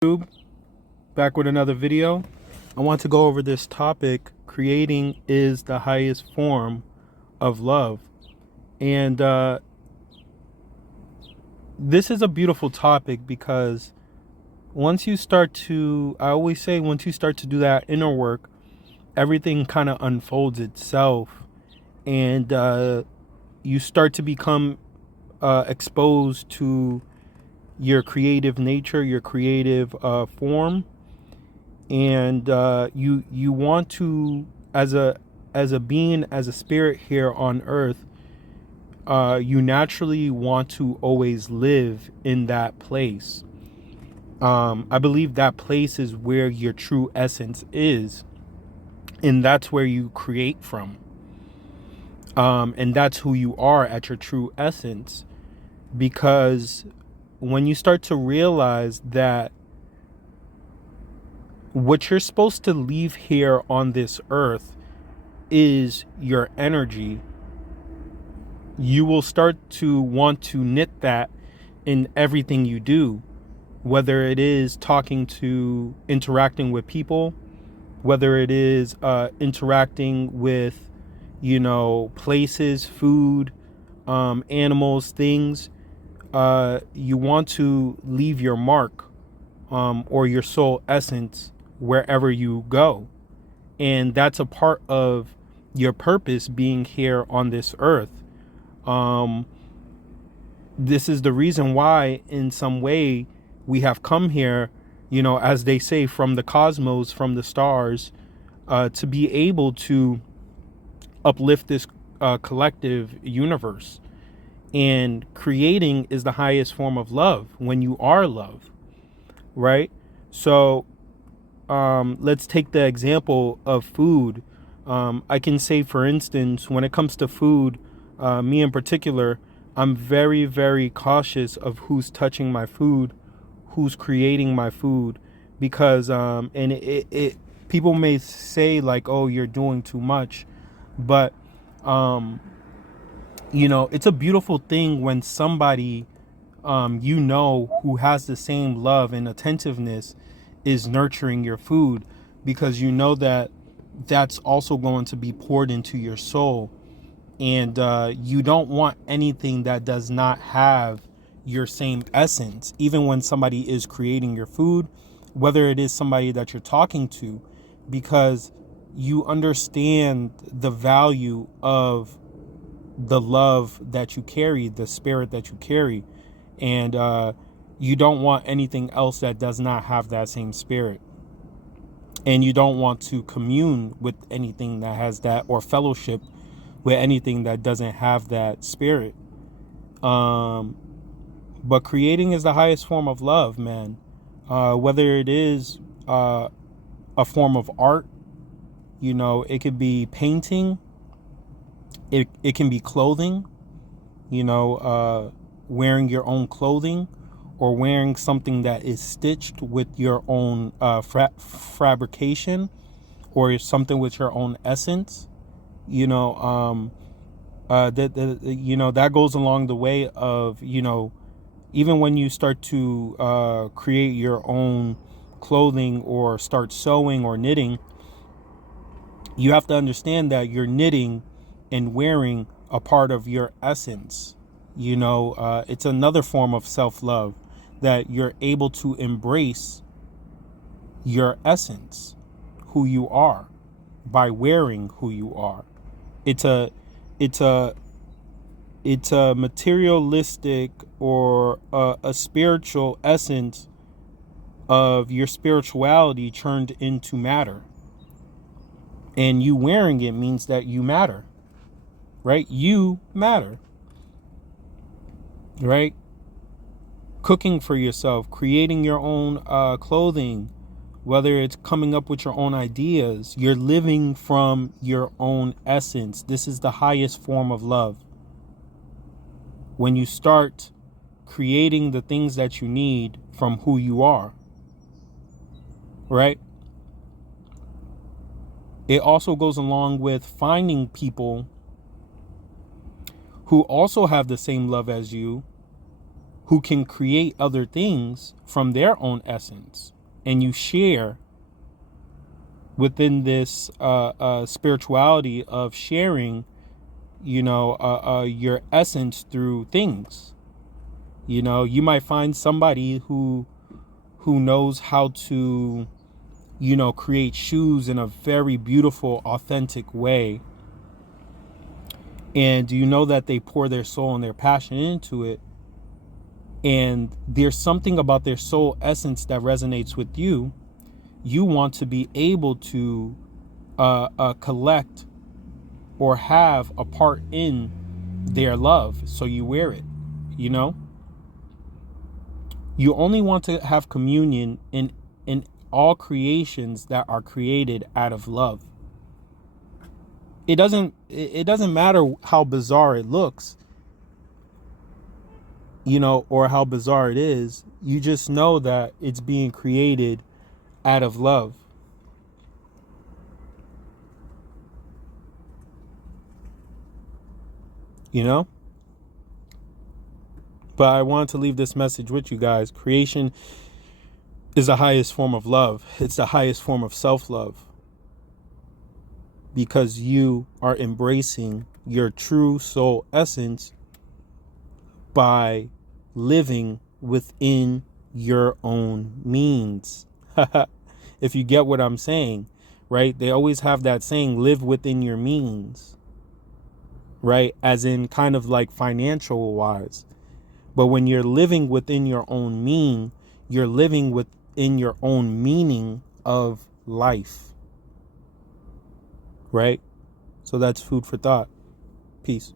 YouTube, back with another video. I want to go over this topic: creating is the highest form of love. And this is a beautiful topic because once you start to, I always say, once you start to do that inner work, everything kind of unfolds itself, and you start to become exposed to your creative nature, your creative form, and you want to, as a being, as a spirit here on earth, you naturally want to always live in that place. I believe that place is where your true essence is, and that's where you create from. And that's who you are at your true essence, because when you start to realize that what you're supposed to leave here on this earth is your energy, you will start to want to knit that in everything you do, whether it is interacting with people, whether it is interacting with, places, food, animals, things. You want to leave your mark, or your soul essence wherever you go. And that's a part of your purpose being here on this earth. Um, this is the reason why, in some way, we have come here, as they say, from the cosmos, from the stars, to be able to uplift this collective universe. And creating is the highest form of love when you are love, right? So let's take the example of food. I can say, for instance, when it comes to food, me in particular, I'm very, very cautious of who's touching my food, who's creating my food, because and people may say like, "Oh, you're doing too much," but it's a beautiful thing when somebody, who has the same love and attentiveness, is nurturing your food, because you know that that's also going to be poured into your soul. And you don't want anything that does not have your same essence, even when somebody is creating your food, whether it is somebody that you're talking to, because you understand the value of the love that you carry, the spirit that you carry. And you don't want anything else that does not have that same spirit. And you don't want to commune with anything that has that, or fellowship with anything that doesn't have that spirit. But creating is the highest form of love, man. Whether it is a form of art, it could be painting, it can be clothing, wearing your own clothing, or wearing something that is stitched with your own fabrication, or something with your own essence. That goes along the way of, even when you start to create your own clothing, or start sewing or knitting, you have to understand that you're knitting and wearing a part of your essence. It's another form of self-love, that you're able to embrace your essence, who you are, by wearing who you are. It's a materialistic, or a spiritual essence of your spirituality turned into matter. And you wearing it means that you matter, right? You matter, right? Cooking for yourself, creating your own clothing, whether it's coming up with your own ideas, you're living from your own essence. This is the highest form of love. When you start creating the things that you need from who you are, right? It also goes along with finding people who also have the same love as you, who can create other things from their own essence, and you share within this spirituality of sharing, your essence through things. You might find somebody who knows how to, create shoes in a very beautiful, authentic way. And you know that they pour their soul and their passion into it. And there's something about their soul essence that resonates with you. You want to be able to collect or have a part in their love. So you wear it, You only want to have communion in all creations that are created out of love. It doesn't matter how bizarre it looks, or how bizarre it is. You just know that it's being created out of love. But I wanted to leave this message with you guys. Creation is the highest form of love. It's the highest form of self-love. Because you are embracing your true soul essence by living within your own means. If you get what I'm saying, right? They always have that saying, live within your means, right? As in kind of like financial wise. But when you're living within your own mean, you're living within your own meaning of life. Right? So that's food for thought. Peace.